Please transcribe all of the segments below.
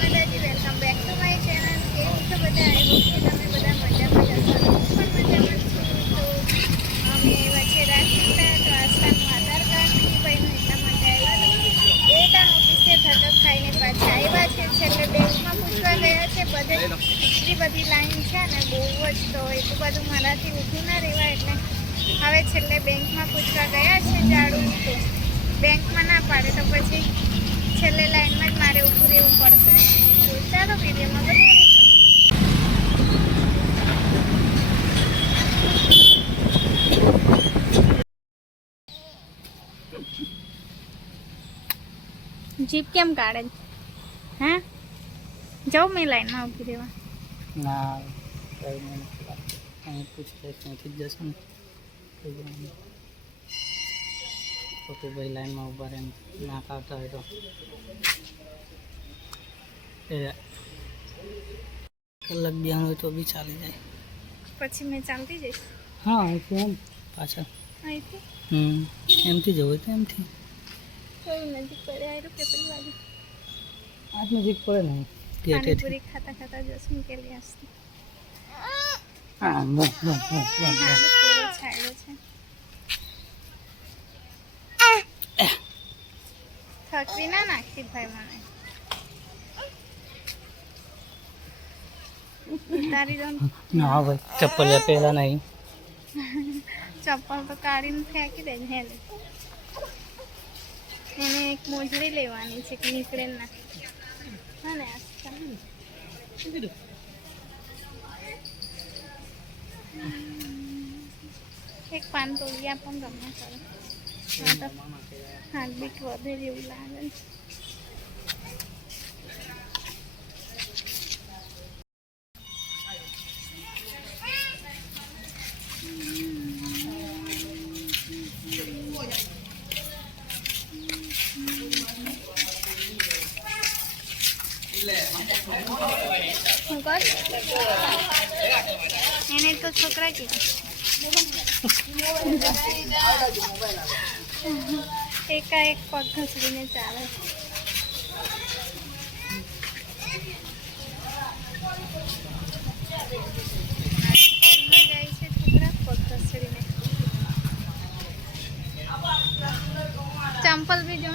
માતાજી welcome back to my channel બધા? Hope કે તમે બધા મજામાં જ હશો. અને હું પણ મજામાં છું. તો અમે વચ્ચે રાખીતા તો આસ્થાનું આધાર કાર્ડ બન્યું એટલા માટે આવ્યા એ ટાણ ઓફિસે ધક્કો ખાઈને પાછા આવ્યા છે. છેલ્લે બેંકમાં પૂછવા ગયા છે. બધે એટલી બધી લાઈન છે ને બહુ જ તો એટલું બધું મારાથી ઊભું ના રહેવાય એટલે હવે છેલ્લે બેંકમાં પૂછવા ગયા છે જાડું તો બેંકમાં ના પાડે તો પછી છેલ્લે લાઈનમાં જ મારે ઊભું રહેવું પડશે તો ચાલો વિડીયોમાં બતાવી જીપ કેમ કાઢે? હે? જાઉં મેં લાઈનમાં ઊભી રહેવા. ના અહીં પૂછ લે ત્યાંથી જ જશે ને. ખોટું ભાઈ લાઈનમાં ઊભા રહે ના આવતા હોય તો. એ કલાક બિહાન હોય તો બી ચાલી જાય. પછી મેં ચાલતી જઈશ. હા અહીંથી એમ. પાછળ અહીંથી? હમ એમથી જવું હોય તો એમથી. કઈ નજીક પડે આવ્યું કે પેલી બાજુ આજ નજીક પડે ને? પાણીપુરી ખાતા ખાતા જશું મૂકેલી હશે હા બસ બસ બસ બસ. બસ હાલ પૂરો છાંયડો છે. થકવી ના નાખી ભાઈ મને. ના. ભાઈ ચપ્પલ પહેલા નહીં. ચપ્પલ તો કાઢીને ફેંકી દે હે લે. એને એક મોજડી લેવાની છે કે નીકળે ના. હા ને એક પાન તોડી પણ ગમે કરે હાથ બીક વધે જેવું લાગે કર એને તો છોકરા કે એકાએક પગ ઘસડીને ચાલે ચંપલ બી જો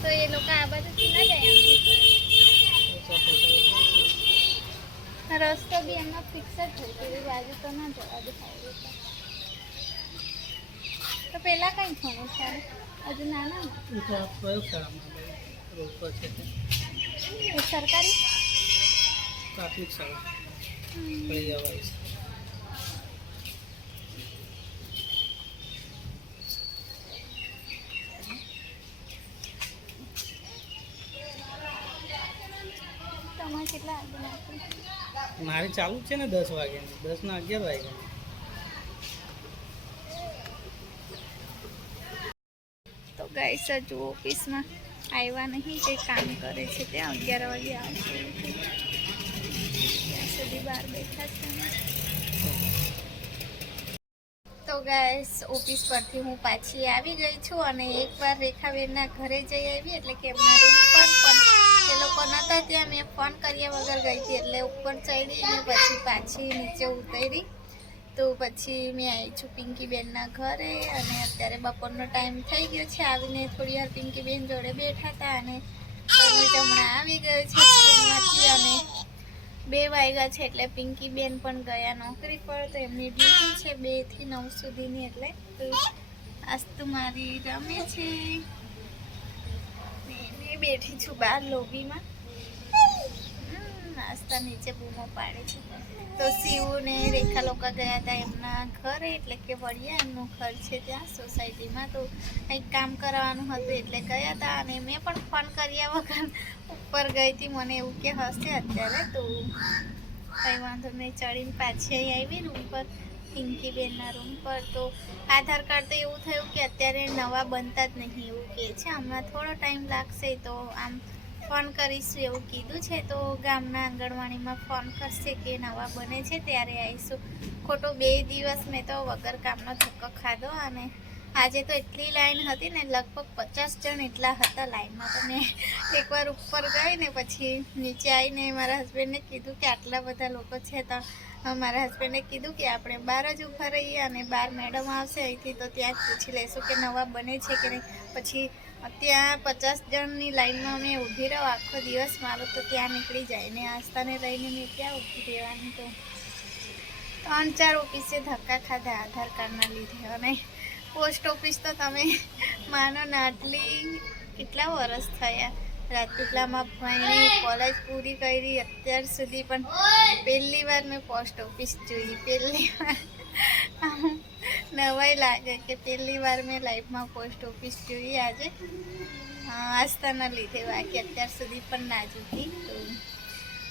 તો એ લોકો આ બાજુથી ના જાય રસ્તો બી એમનો ફિક્સ જ હોય બાજુ તો ના જવા દેખાય. તો પેલા કઈ થવાનું ત્યારે હજુ નાના? સરકારી? પ્રાથમિક શાળા પડી જવાય છે તમારે કેટલા આગળ નાખે મારી ચાલુ જ છે ને દસ વાગ્યાની. દસ ના અગિયાર વાગ્યાની. તો ગાઈસ હજુ ઓફિસમાં આવ્યા નહીં, કંઈ કામ કરે છે ત્યાં અગિયાર વાગે આવશે. ત્યાં સુધી બહાર બેઠા છે તો ગાઈસ ઓફિસ પરથી હું પાછી આવી ગઈ છું અને એકવાર રેખાબેનના ઘરે જઈ આવી, એટલે કે એમના રૂમ એ હતા ત્યાં. મેં ફોન કર્યા વગર ગઈ હતી એટલે ઉપર ચડી અને પછી પાછી નીચે ઉતરી. તો પછી મેં આવી છું પિંકીબેનના ઘરે અને અત્યારે બપોરનો ટાઈમ થઈ ગયો છે. આવીને થોડી વાર પિંકીબેન જોડે બેઠા હતા અને હમણાં આવી ગયો છે સ્કૂલમાંથી અને બે વાગ્યા છે એટલે પિંકીબેન પણ ગયા નોકરી પર. તો એમની ડ્યુટી છે બેથી નવ સુધીની એટલે. તો આજ તો મારી રમે છે. બેઠી છું બહાર લોબીમાં. નાસ્તા નીચે બૂમો પાડે છે. તો શિવ ને રેખા લોકો ગયા હતા એમના ઘરે, એટલે કે વડિયા એમનું ઘર છે ત્યાં સોસાયટીમાં. તો કંઈક કામ કરાવવાનું હતું એટલે ગયા હતા અને મેં પણ ફોન કર્યા વગર ઉપર ગઈ હતી. મને એવું કે હશે અત્યારે તો. કંઈ વાંધો નહીં, ચડીને પાછી આવી રૂમ પર પિંકીબેનના રૂમ પર તો આધાર કાર્ડ તો એવું થયું કે અત્યારે નવા બનતા જ નહીં એવું કહે છે. હમણાં થોડો ટાઈમ લાગશે તો આમ ફોન કરીશું એવું કીધું છે. તો ગામના આંગણવાડીમાં ફોન કરશે કે નવા બને છે ત્યારે આવીશું. ખોટો બે દિવસ મેં તો વગર કામનો ધક્કો ખાધો અને આજે તો એટલી લાઈન હતી ને, લગભગ પચાસ જણ એટલા હતા લાઈનમાં તો મેં એકવાર ઉપર ગઈ ને પછી નીચે આવીને મારા હસબન્ડને કીધું કે આટલા બધા લોકો છે તો મારા હસબન્ડે કીધું કે આપણે બહાર જ ઊભા રહીએ અને બહાર મેડમ આવશે અહીંથી તો ત્યાં જ પૂછી લઈશું કે નવા બને છે કે નહીં. પછી ત્યાં પચાસ જણની લાઈનમાં અમે ઊભી રહો, આખો દિવસ મારો તો ત્યાં નીકળી જાય ને આસ્થાને લઈને મેં ક્યાં ઊભી રહેવાની તો ત્રણ ચાર ઓફિસે ધક્કા ખાધા આધાર કાર્ડના લીધે અને પોસ્ટ ઓફિસ તો તમે માનો ને આટલી કેટલા વરસ થયા? રાજપીપળામાં ભણી કોલેજ પૂરી કરી અત્યાર સુધી પણ પહેલી વાર મેં પોસ્ટ ઓફિસ જોઈ. પહેલી વાર. નવાઈ લાગે કે પહેલી વાર મેં લાઈફમાં પોસ્ટ ઓફિસ જોઈ આજે. આસ્થાના લીધે બાકી અત્યાર સુધી પણ ના જોતી તો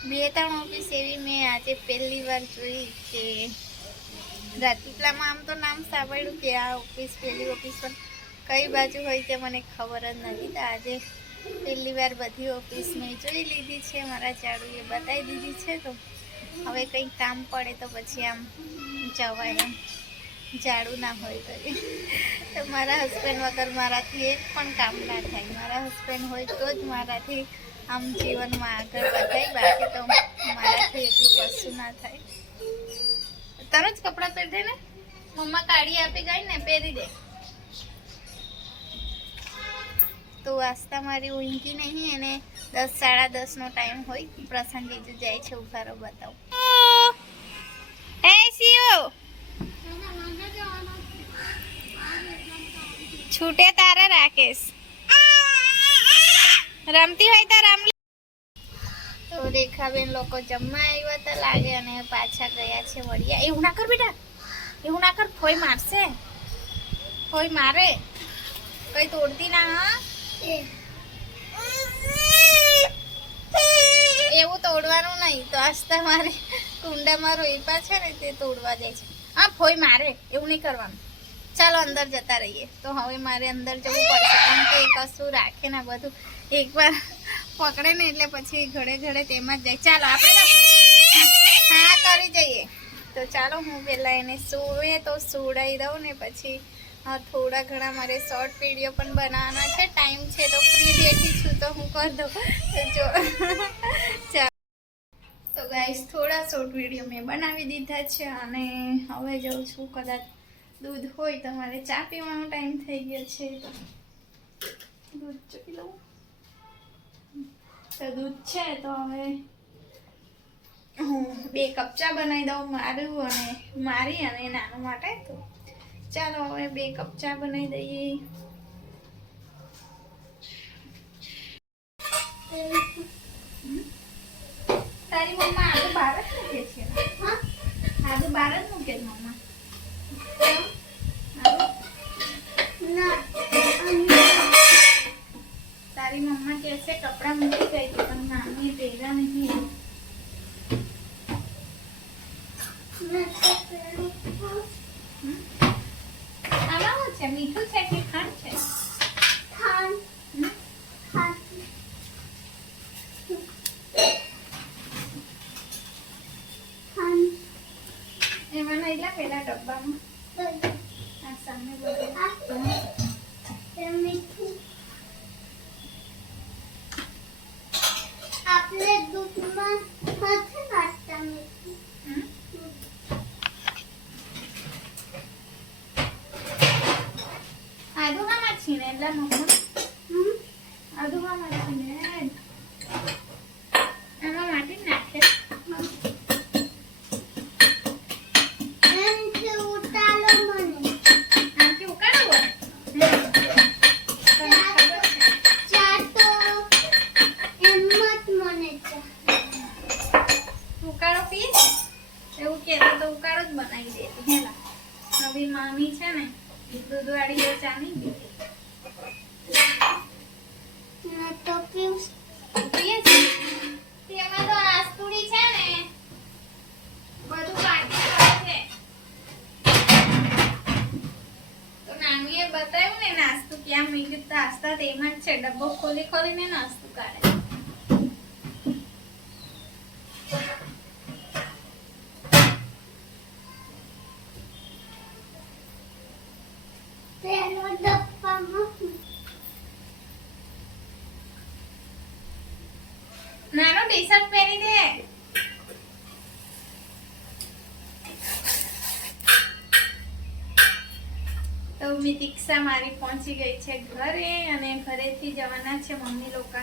બે ત્રણ ઓફિસ એવી મેં આજે પહેલી વાર જોઈ કે રાજપીપળામાં આમ તો નામ સાંભળ્યું કે આ ઓફિસ પહેલી ઓફિસ પણ કઈ બાજુ હોય તે મને ખબર જ નથી. તો આજે પહેલી વાર બધી ઓફિસ મેં જોઈ લીધી છે, મારા ચાડુએ બતાવી દીધી છે, તો હવે કંઈક કામ પડે તો પછી આમ જવાય એમ. ઝાડુ ના હોય તો મારા હસબન્ડ વગર મારાથી એક પણ કામ ના થાય. મારા હસબન્ડ હોય તો જ મારાથી આમ જીવનમાં આગળ વધાય. બાકી તો મારાથી એટલું કશું ના થાય. તરત કપડાં પહેરી ને? મમ્મા કાઢી આપી ગઈ ને, પહેરી દે. તો આસ્તા મારી ઊંઘી નહીં અને દસ, સાડા દસનો ટાઈમ હોય. પ્રસંગ બીજું જાય છે ઉભારો બતાવો. છૂટે તારે, રાકેશ. રમતી હોય તો રમ. તો રેખાબેન લોકો જમવા આવ્યા હતા, લાગે અને પાછા ગયા છે, વળિયા. એવું ના કર બેટા. એવું ના કર, ફોઈ મારશે. ફોઈ મારે. કઈ તોડતી ના, હા? એવું તોડવાનું નહીં. તો આસ્તા મારે કુંડામાં રોઈપા છે ને તે તોડવા જાય છે. હા, ફોઈ મારે. એવું નહીં કરવાનું. ચાલો, અંદર જતા રહીએ. તો હવે મારે અંદર જવું પડશે. કારણ કે કશું રાખે ને બધું. એકવાર પકડે ને એટલે પછી ઘડે ઘડે તેમાં જ જાય. ચાલો, આપણે હા કરી જઈએ. તો ચાલો, હું પહેલાં એને સૂવે તો સુડાઈ દઉં ને પછી અ, થોડા ઘણા મારે શોર્ટ વીડિયો પણ બનાવવાના છે. ટાઈમ છે તો ફ્રી બેઠી છું તો હું કરી દઉં. જો. તો ગાઈસ થોડા શોર્ટ વીડિયો મેં બનાવી દીધા છે અને હવે જાઉં છું. કદાચ દૂધ હોય તો મારે ચા પીવાનો ટાઈમ થઈ ગયો છે. તો દૂધ ચૂકી લઉં. તો દૂધ છે તો હવે હું બે કપ ચા બનાવી દઉં મારું અને મારી અને નાનું માટે. તો ચાલો હવે બે કપ ચા બનાવી દઈએ. તારી મમ્મા આદુ બહાર જ મૂકે છે? હા. આદુ બહાર જ મૂકે છે મમ્મા? તારી મમ્મા કે છે કપડાં મૂકી ગઈ હતી પણ નાની ભેગા નહીં હમ? આમાં શું છે મીઠું છે કે ખાંડ છે હમ? એમાં નાયલા પેલા ડબ્બામાં આ સામે બધું આપણે દૂધમાં નથી નાખતા મીઠું હમ? આદુ હામાં છીણે એટલે મમ્મા હમ? આદુ હામાં છીણે એમાં માટી નાખે એમથી ઉતારો મને આમથી ઉકાળવું હોય તને ખબર છે ચા તો એમ જ મને ચા ઉકાળો પીશ એવું કહેતો તો ઉકાળો જ બનાવી દેતી હેલા નવી મામી છે ને દૂધવાળી એ ચા નહીં પીતી મેં તો પીવું પીએ છે તેમાં તો આસ્તુડી છે ને બધું કાઢી છે તો નાનીએ બતાવ્યું ને નાસ્તું ક્યાં મૂક્યું તો નાસ્તા તેમાં જ છે. ડબ્બો ખોલી ખોલીને નાસ્તું કાઢે પેલો ટી શર્ટ પહેરી દે તો દીક્ષા મારી પહોંચી ગઈ છે ઘરે અને ઘરેથી જવાના છે મમ્મી લોકો.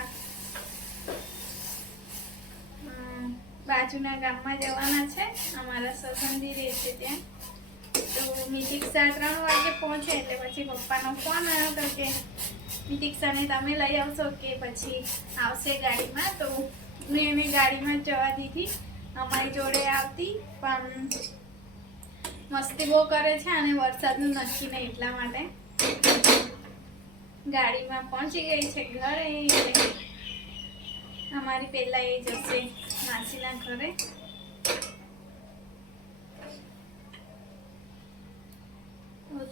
બાજુના ગામમાં જવાના છે. અમારા સસંદી રહે છે ત્યાં. તો મિતિક્ષા ત્રણ વાગે પહોંચે એટલે પછી પપ્પાનો ફોન આવ્યો હતો કે મિતિક્ષાને તમે લઈ આવશો કે પછી આવશે ગાડીમાં? તો હું એને ગાડીમાં જવા દીધી. અમારી જોડે આવતી પણ મસ્તી બહુ કરે છે અને વરસાદનું નક્કી નહીં એટલા માટે. ગાડીમાં પહોંચી ગઈ છે ઘરે. અમારી પહેલા એ જશે માસીના ઘરે.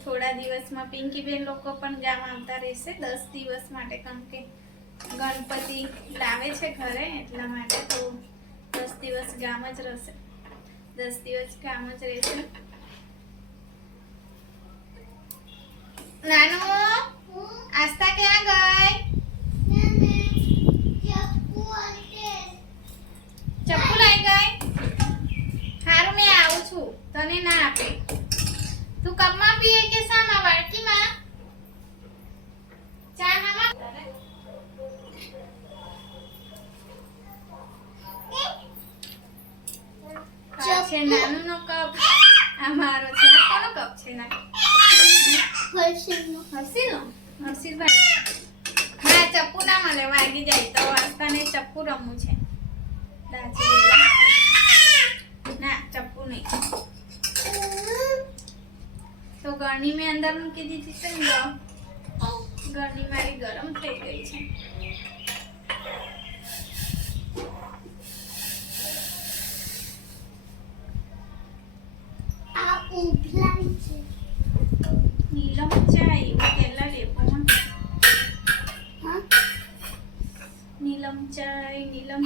થોડા દિવસમાં પિંકીબેન લોકો પણ ગામ આવતા રહેશે. દસ દિવસ માટે કેમ કે ગણપતિ લાવે છે ઘરે એટલા માટે તો દસ દિવસ ગામ જ રહેશે. દસ દિવસ ગામ જ રહેશે. નાનુ આસ્તા ક્યાં ગઈ ચપ્પુ લઈ ગઈ હારું મેં આવું છું તને ના આપે તું કપમાં પીએ કે શામાં વાડકીમાં ચા હામાં આ છે નાનુનો કપ આ મારો છે આ કોનો કપ છે ના હર્ષિલનો હર્ષિલભાઈ ના ચપ્પુ વાગી જાય તો આસ્તાને ચપ્પુ રમવું છે. ના, ચપ્પુ નહીં. તો ગરણી મેં અંદર મૂકી દીધી છે ગરણી મારી ગરમ થઈ ગઈ છે. નીલમ નીલમ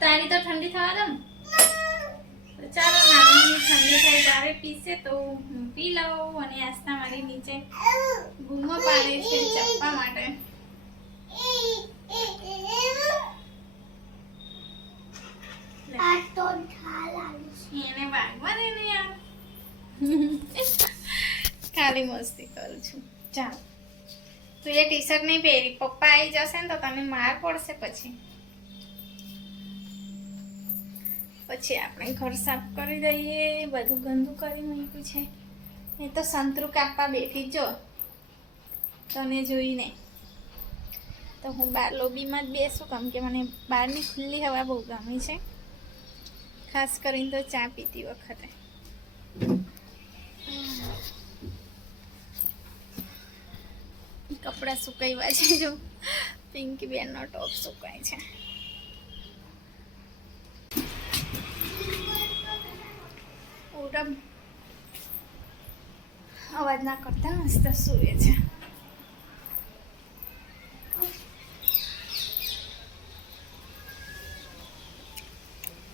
તારી તો ઠંડી થવા દો ચાલો નાની ઠંડી થાય તારે પીસે તો હું પી લઉં અને આસ્તા મારી નીચે ગુમો પાડે છે ચપ્પા માટે. ખાલી મસ્તી કરું છું. ચાલ. તું એ ટી શર્ટ નહીં પહેરી, પપ્પા આવી જશે ને તો તને માર પડશે પછી. પછી આપણે ઘર સાફ કરી દઈએ, બધું ગંદુ કરી મૂક્યું છે. એ તો સંતરું કાપવા બેઠી જો, તને જોઈને. તો હું બાર લોબીમાં જ બેસું, કેમ કે મને બહારની ખુલ્લી હવા બહુ ગમે છે. ખાસ કરીને તો ચા પીતી વખતે. કપડાં સુકાવ્યા છે જો. પિંકી બેનનો ટોપ સુકાય છે. ઓરમ અવાજ ના કરતા મસ્ત સૂવે છે.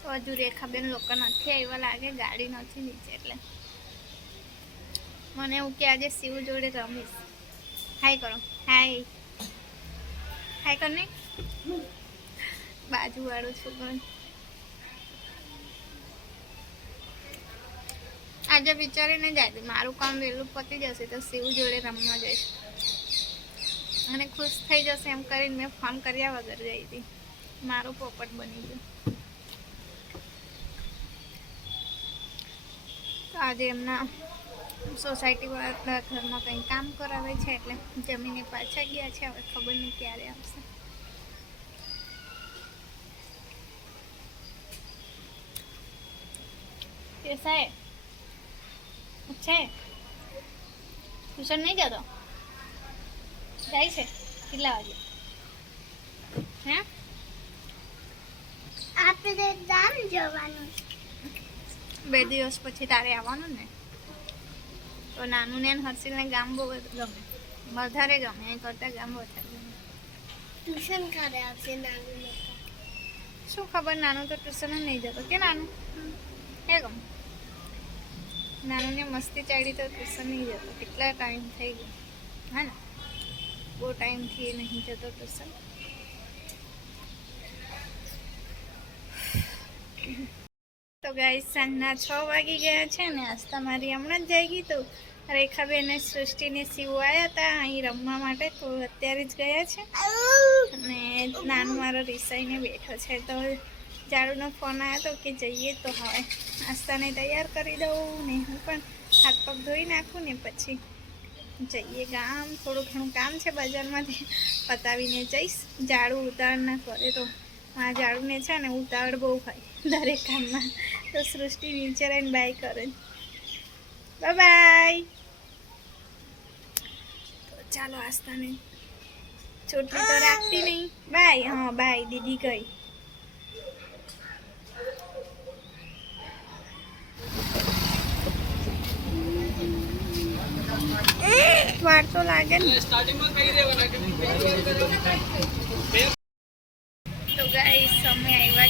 તો હજુ રેખાબેન લોકો નથી આવ્યા લાગે, ગાડી નથી નીચે એટલે. મને એવું કે આજે શિવ જોડે રમીશ. હાય કરો હાય હાય કર નહીં બાજુ વાળો છોકરો આજે વિચારીને જાય મારું કામ વહેલું પતી જશે તો શિવ જોડે રમવા જઈશ અને ખુશ થઈ જશે એમ કરીને મેં ફોન કર્યા વગર જઈ હતી મારું પોપટ બની ગયું આજે એમના સોસાયટી આપણા ઘરમાં કંઈ કામ કરાવે છે એટલે જમીને પાછા ગયા છે હવે ખબર નહીં ક્યારે આવશે. કે સાહેબ છે? ટ્યુશન નહીં જતો? જાય છે કેટલા વાગે? હે? આપણે ગામ જવાનું બે દિવસ પછી તારે આવવાનું ને? તો નાનું ને હર્ષિલને ગામ બહુ ગમે. વધારે ગમે એ કરતાં ગામ વધારે ગમે. ટ્યુશન કરે આવશે નાનું શું ખબર નાનું તો ટ્યુશન જ નહીં જતો. કે નાનું? હે ગમ. નાનુંને મસ્તી ચાડી તો ટ્યુશન નહીં જતો. કેટલા ટાઈમ થઈ ગયો. હા ને? બહુ ટાઈમથી એ નહીં જતો ટ્યુશન. તો ગાય સાંજના છ વાગી ગયા છે ને આસ્તા મારી હમણાં જ જઈ ગઈ તો રેખાબેન સૃષ્ટિને સીવ આવ્યા હતા અહીં રમવા માટે તો અત્યારે જ ગયા છે. અને નાનો મારો રિસાઈને બેઠો છે. તો જાડુનો ફોન આવ્યો હતો કે જઈએ તો હવે નાસ્તાને તૈયાર કરી દઉં ને હું પણ હાથ પગ ધોઈ નાખું ને પછી જઈએ ગામ. થોડું ઘણું કામ છે બજારમાંથી. પતાવીને જઈશ. ઝાડુ ઉતાર ના કરે તો આ ઝાડુને છે ને ઉતાવળ બહુ હોય દરેક કામમાં. તો સૃષ્ટિ નીચે રહીને બાય કરે. બાય ચાલો આસ્તાને છોટલી તો રાખતી નહીં. બાય. હા, બાય. દીદી ગઈ. વાર તો લાગે ને.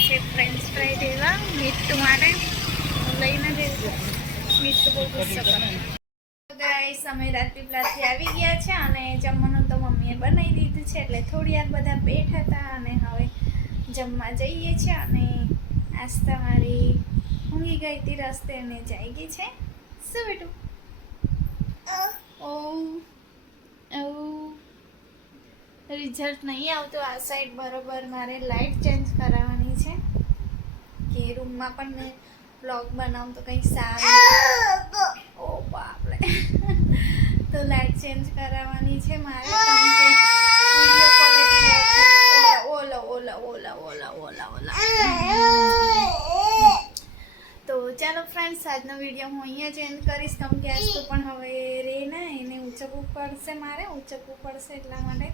છે ફ્રેન્ચ ફ્રાઈ લેવા મીઠું માટે હું લઈને જઈશ મીઠું બહુ ગુસ્સો કરે ગાઈસ અમે રાજપીપળાથી આવી ગયા છે અને જમવાનું તો મમ્મીએ બનાવી દીધું છે એટલે થોડી વાર બધા બેઠા હતા અને હવે જમવા જઈએ છીએ અને આસ્થા મારી ઊંઘી ગઈ હતી રસ્તે અને જઈ ગઈ છે. શું બેટું? ઓ ઓ રિઝલ્ટ નહીં આવતું. આ સાઈડ બરોબર મારે લાઇટ ચેન્જ કરાવવાની રૂમમાં પણ મેં બ્લોગ બનાવું તો કંઈક સારું ઓ બાપરે. તો લાઇટ ચેન્જ કરાવવાની છે મારે. ઓલા ઓલા ઓલા ઓલા ઓલા ઓલા. તો ચાલો ફ્રેન્ડ્સ આજનો વીડિયો હું અહીંયા જ એન્ડ કરીશ. કેમ કે આજ તો પણ હવે રે ના એને ઊંચકવું પડશે મારે ઊંચકવું પડશે એટલા માટે.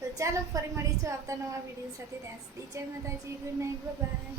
તો ચાલો ફરી મળીશું આવતા નવા વીડિયો સાથે. ત્યાં સુધી જય માતાજી ગુડ નાઇટ બાય